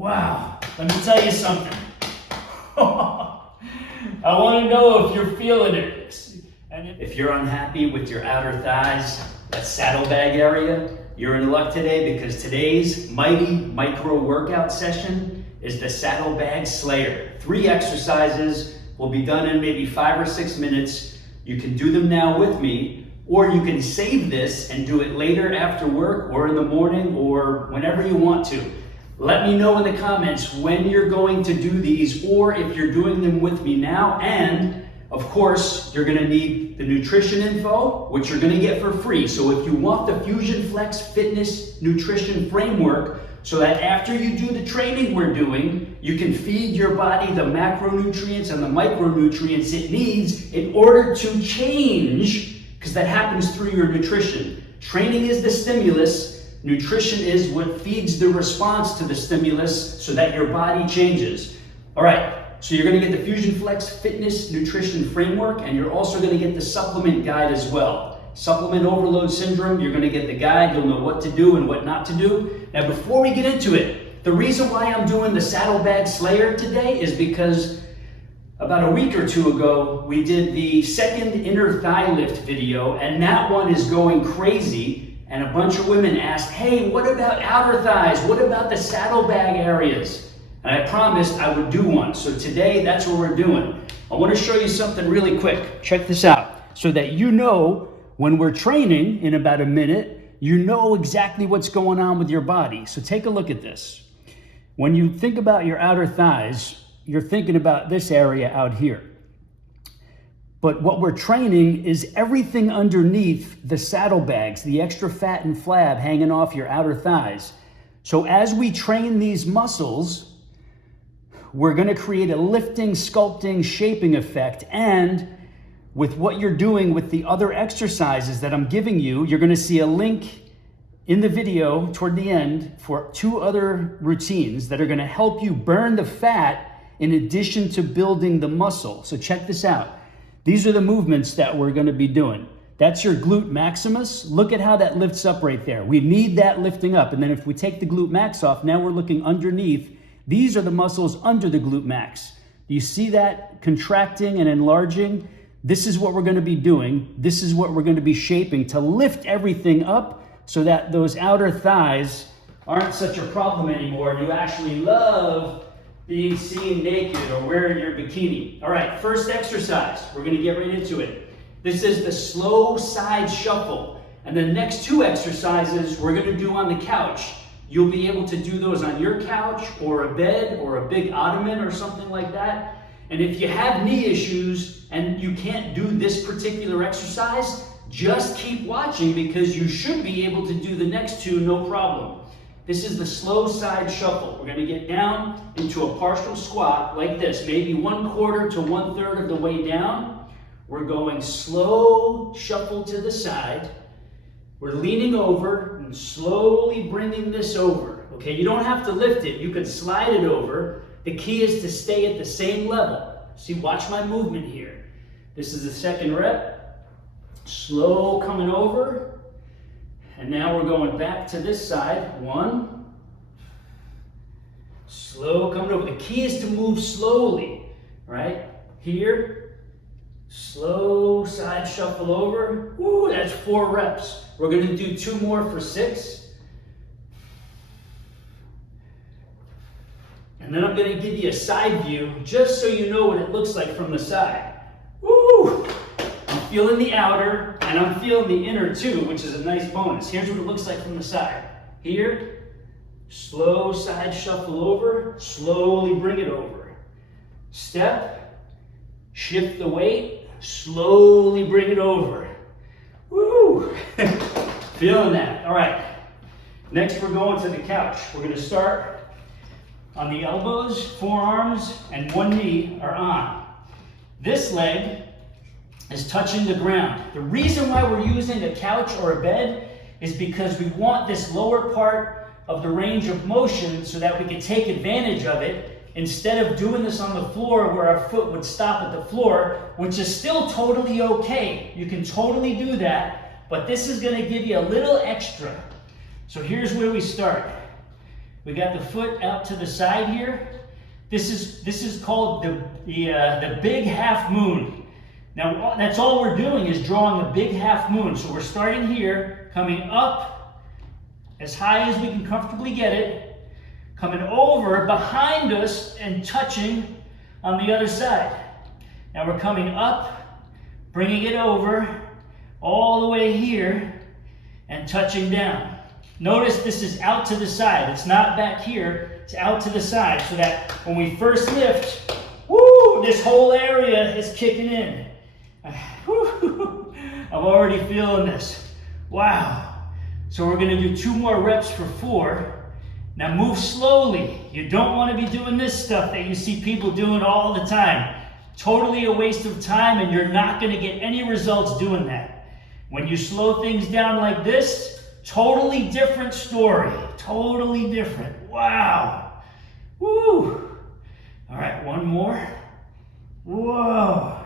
Wow, let me tell you something. I want to know if you're feeling it. And if you're unhappy with your outer thighs, that saddlebag area, you're in luck today, because today's mighty micro workout session is the Saddlebag Slayer. 3 exercises will be done in maybe 5 or 6 minutes. You can do them now with me, or you can save this and do it later after work or in the morning or whenever you want to. Let me know in the comments when you're going to do these, or if you're doing them with me now. And of course, you're gonna need the nutrition info, which you're gonna get for free. So if you want the Fusion Flex Fitness Nutrition Framework, so that after you do the training we're doing, you can feed your body the macronutrients and the micronutrients it needs in order to change, because that happens through your nutrition. Training is the stimulus. Nutrition is what feeds the response to the stimulus so that your body changes. All right, so you're gonna get the Fusion Flex Fitness Nutrition Framework, and you're also gonna get the supplement guide as well. Supplement overload syndrome, you're gonna get the guide, you'll know what to do and what not to do. Now, before we get into it, the reason why I'm doing the Saddlebag Slayer today is because about a week or 2 ago, we did the second inner thigh lift video, and that one is going crazy. And a bunch of women asked, hey, what about outer thighs? What about the saddlebag areas? And I promised I would do one. So today, that's what we're doing. I want to show you something really quick. Check this out. So that you know when we're training in about a minute, you know exactly what's going on with your body. So take a look at this. When you think about your outer thighs, you're thinking about this area out here. But what we're training is everything underneath the saddlebags, the extra fat and flab hanging off your outer thighs. So as we train these muscles, we're gonna create a lifting, sculpting, shaping effect. And with what you're doing with the other exercises that I'm giving you, you're gonna see a link in the video toward the end for 2 other routines that are gonna help you burn the fat in addition to building the muscle. So check this out. These are the movements that we're gonna be doing. That's your glute maximus. Look at how that lifts up right there. We need that lifting up. And then if we take the glute max off, now we're looking underneath. These are the muscles under the glute max. Do you see that contracting and enlarging? This is what we're gonna be doing. This is what we're gonna be shaping to lift everything up so that those outer thighs aren't such a problem anymore. And you actually love being seen naked or wearing your bikini. All right, first exercise, we're gonna get right into it. This is the slow side shuffle. And the next 2 exercises we're gonna do on the couch. You'll be able to do those on your couch or a bed or a big ottoman or something like that. And if you have knee issues and you can't do this particular exercise, just keep watching, because you should be able to do the next 2 no problem. This is the slow side shuffle. We're gonna get down into a partial squat like this, maybe 1/4 to 1/3 of the way down. We're going slow shuffle to the side. We're leaning over and slowly bringing this over. Okay, you don't have to lift it. You can slide it over. The key is to stay at the same level. See, watch my movement here. This is the second rep. Slow coming over. And now we're going back to this side. 1. Slow coming over. The key is to move slowly, right? Here, slow side shuffle over. Ooh, that's 4 reps. We're gonna do 2 more for 6. And then I'm gonna give you a side view just so you know what it looks like from the side. Woo! I'm feeling the outer, and I'm feeling the inner too, which is a nice bonus. Here's what it looks like from the side. Here, slow side shuffle over, slowly bring it over. Step, shift the weight, slowly bring it over. Woo! Feeling that. All right. Next, we're going to the couch. We're going to start on the elbows, forearms, and 1 knee are on. This leg is touching the ground. The reason why we're using a couch or a bed is because we want this lower part of the range of motion so that we can take advantage of it, instead of doing this on the floor where our foot would stop at the floor, which is still totally okay. You can totally do that, but this is gonna give you a little extra. So here's where we start. We got the foot out to the side here. This is called the big half moon. Now that's all we're doing is drawing a big half moon. So we're starting here, coming up as high as we can comfortably get it, coming over behind us and touching on the other side. Now we're coming up, bringing it over all the way here and touching down. Notice this is out to the side. It's not back here, it's out to the side so that when we first lift, woo, this whole area is kicking in. I'm already feeling this. Wow. So we're gonna do 2 more reps for 4. Now move slowly. You don't want to be doing this stuff that you see people doing all the time. Totally a waste of time, and you're not going to get any results doing that. When you slow things down like this, totally different story. Totally different. Wow. Woo. All right, 1 more. Whoa.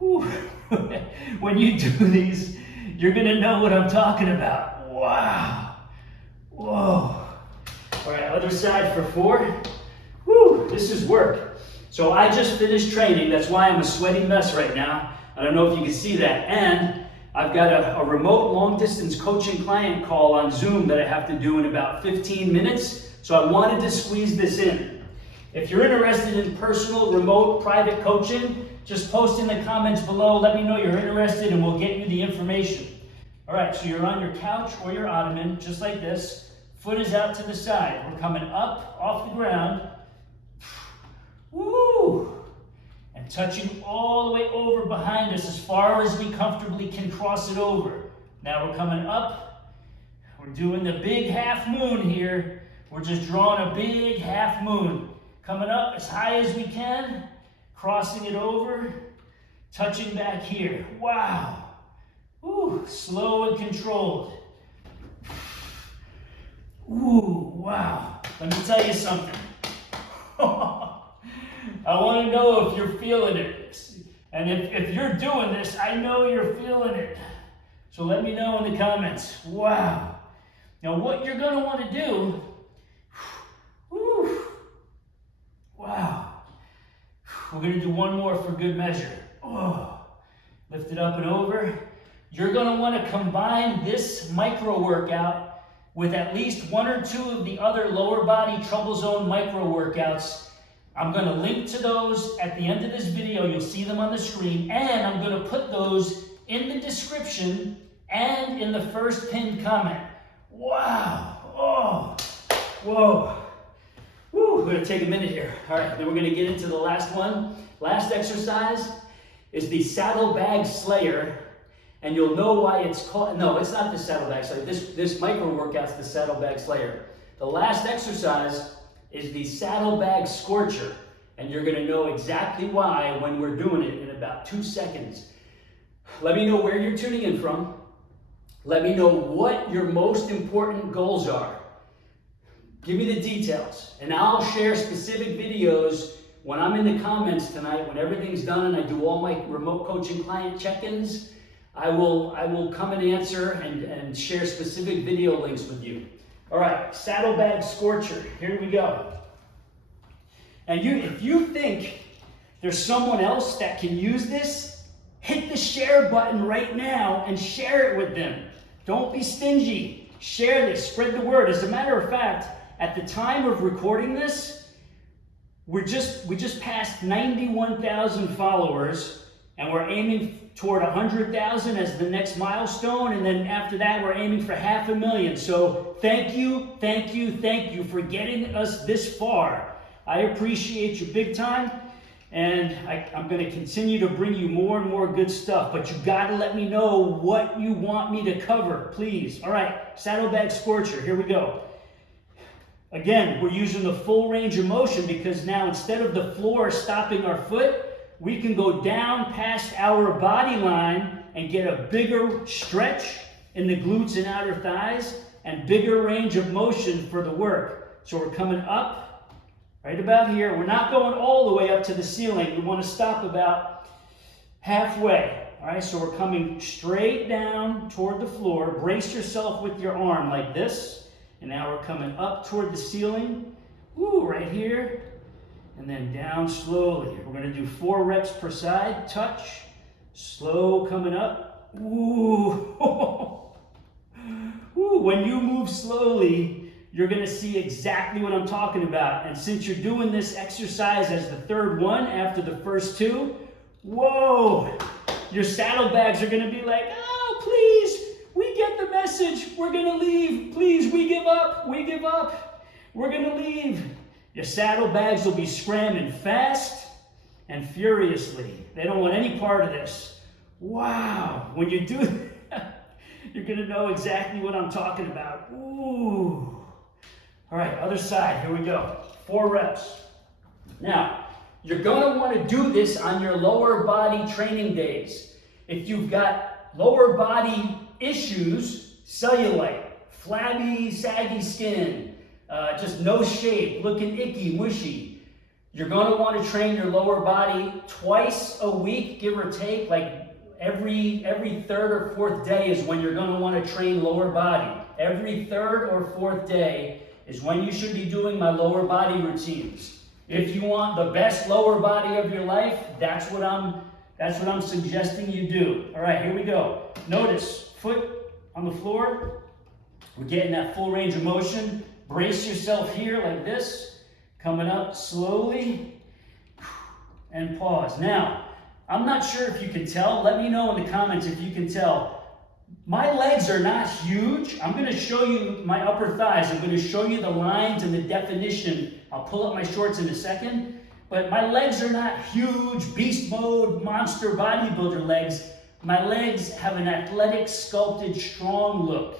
Woo. When you do these, you're going to know what I'm talking about. Wow. Whoa. All right, other side for 4. Woo, this is work. So I just finished training. That's why I'm a sweaty mess right now. I don't know if you can see that. And I've got a remote long-distance coaching client call on Zoom that I have to do in about 15 minutes. So I wanted to squeeze this in. If you're interested in personal, remote, private coaching, just post in the comments below. Let me know you're interested and we'll get you the information. All right, so you're on your couch or your ottoman, just like this. Foot is out to the side. We're coming up off the ground. Woo! And touching all the way over behind us as far as we comfortably can cross it over. Now we're coming up. We're doing the big half moon here. We're just drawing a big half moon. Coming up as high as we can, crossing it over, touching back here. Wow! Woo! Slow and controlled. Ooh, wow. Let me tell you something. I want to know if you're feeling it. And if you're doing this, I know you're feeling it. So let me know in the comments. Wow. Now what you're going to want to do, wow. We're going to do 1 more for good measure. Oh, lift it up and over. You're going to want to combine this micro workout with at least 1 or 2 of the other lower body trouble zone micro workouts. I'm going to link to those at the end of this video. You'll see them on the screen, and I'm going to put those in the description and in the first pinned comment. Wow. Oh. Whoa. Woo. We're going to take a minute here. All right, then we're going to get into the last one. Last exercise is the Saddlebag Slayer. And you'll know why it's called, no, it's not the Saddlebag Slayer. This micro workout's the Saddlebag Slayer. The last exercise is the Saddlebag Scorcher. And you're gonna know exactly why when we're doing it in about 2 seconds. Let me know where you're tuning in from. Let me know what your most important goals are. Give me the details. And I'll share specific videos when I'm in the comments tonight, when everything's done and I do all my remote coaching client check-ins. I will come and answer and share specific video links with you. All right, Saddlebag Scorcher, here we go. And if you think there's someone else that can use this, hit the share button right now and share it with them. Don't be stingy. Share this, spread the word. As a matter of fact, at the time of recording this, we just passed 91,000 followers, and we're aiming toward 100,000 as the next milestone, and then after that we're aiming for 500,000. So thank you for getting us this far. I appreciate you big time, and I'm going to continue to bring you more and more good stuff, but you got to let me know what you want me to cover, please. All right, Saddlebag Scorcher, here we go. Again, we're using the full range of motion because now instead of the floor stopping our foot, we can go down past our body line and get a bigger stretch in the glutes and outer thighs and bigger range of motion for the work. So we're coming up right about here. We're not going all the way up to the ceiling. We want to stop about halfway. All right, so we're coming straight down toward the floor. Brace yourself with your arm like this. And now we're coming up toward the ceiling. Ooh, right here. And then down slowly. We're gonna do 4 reps per side, touch. Slow coming up. Ooh. Ooh, when you move slowly, you're gonna see exactly what I'm talking about. And since you're doing this exercise as the 3rd one after the first 2, whoa, your saddlebags are gonna be like, oh, please, we get the message, we're gonna leave. Please, we give up, we're gonna leave. Your saddlebags will be scrambling fast and furiously. They don't want any part of this. Wow, when you do that, you're gonna know exactly what I'm talking about. Ooh. All right, other side, here we go. 4 reps. Now, you're gonna wanna do this on your lower body training days. If you've got lower body issues, cellulite, flabby, saggy skin, just no shape, looking icky, mushy, you're gonna wanna train your lower body twice a week, give or take, like every 3rd or 4th day is when you're gonna wanna train lower body. Every 3rd or 4th day is when you should be doing my lower body routines. If you want the best lower body of your life, that's what I'm suggesting you do. All right, here we go. Notice, foot on the floor. We're getting that full range of motion. Brace yourself here like this. Coming up slowly. And pause. Now, I'm not sure if you can tell. Let me know in the comments if you can tell. My legs are not huge. I'm going to show you my upper thighs. I'm going to show you the lines and the definition. I'll pull up my shorts in a second. But my legs are not huge, beast mode, monster bodybuilder legs. My legs have an athletic, sculpted, strong look.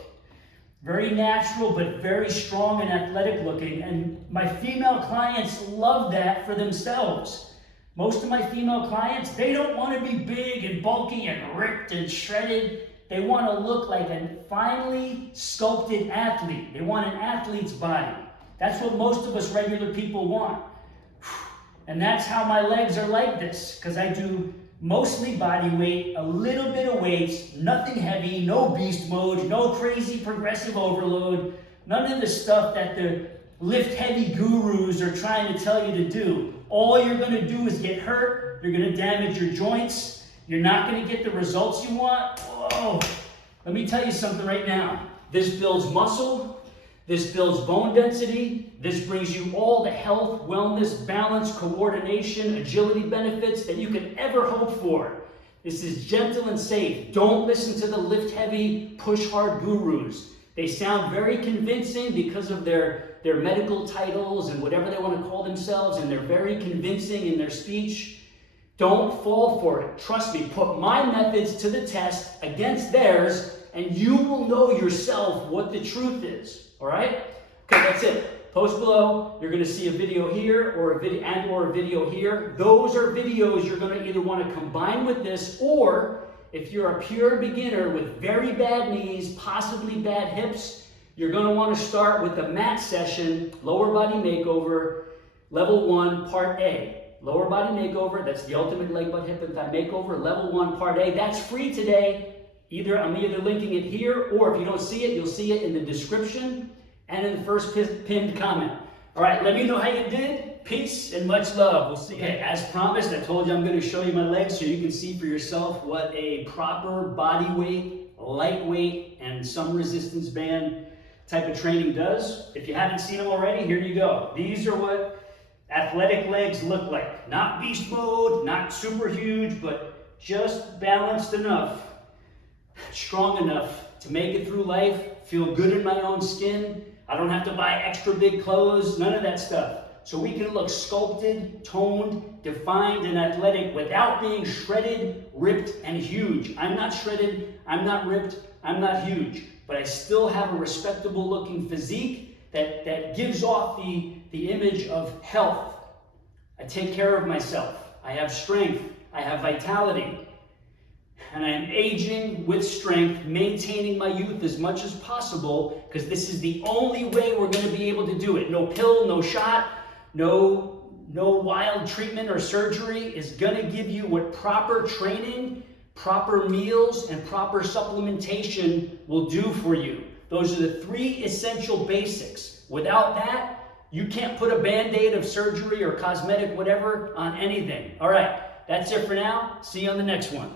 Very natural, but very strong and athletic looking. And my female clients love that for themselves. Most of my female clients, they don't want to be big and bulky and ripped and shredded. They want to look like a finely sculpted athlete. They want an athlete's body. That's what most of us regular people want. And that's how my legs are like this, because I do mostly body weight, a little bit of weights, nothing heavy, no beast mode, no crazy progressive overload, none of the stuff that the lift heavy gurus are trying to tell you to do. All you're going to do is get hurt, you're going to damage your joints, you're not going to get the results you want. Whoa! Let me tell you something right now. This builds muscle, this builds bone density, this brings you all the health, wellness, balance, coordination, agility benefits that you could ever hope for. This is gentle and safe. Don't listen to the lift heavy, push hard gurus. They sound very convincing because of their medical titles and whatever they want to call themselves, and they're very convincing in their speech. Don't fall for it. Trust me, put my methods to the test against theirs, and you will know yourself what the truth is. All right? Okay, that's it. Post below. You're going to see a video here or a video here. Those are videos you're going to either want to combine with this, or if you're a pure beginner with very bad knees, possibly bad hips, you're going to want to start with the mat session, lower body makeover, level 1, part A. Lower body makeover, that's the ultimate leg, butt, hip, and thigh makeover, level 1, part A. That's free today. I'm either linking it here, or if you don't see it, you'll see it in the description and in the first pinned comment. All right, let me know how you did. Peace and much love. We'll see you. Okay, as promised, I told you I'm going to show you my legs so you can see for yourself what a proper body weight, lightweight, and some resistance band type of training does. If you haven't seen them already, here you go. These are what athletic legs look like. Not beast mode, not super huge, but just balanced enough, strong enough to make it through life, feel good in my own skin. I don't have to buy extra big clothes, none of that stuff. So we can look sculpted, toned, defined, and athletic without being shredded, ripped, and huge. I'm not shredded, I'm not ripped, I'm not huge, but I still have a respectable looking physique that gives off the image of health. I take care of myself. I have strength. I have vitality. And I'm aging with strength, maintaining my youth as much as possible, because this is the only way we're going to be able to do it. No pill, no shot, no wild treatment or surgery is going to give you what proper training, proper meals, and proper supplementation will do for you. Those are the 3 essential basics. Without that, you can't put a band-aid of surgery or cosmetic, whatever, on anything. All right, that's it for now. See you on the next one.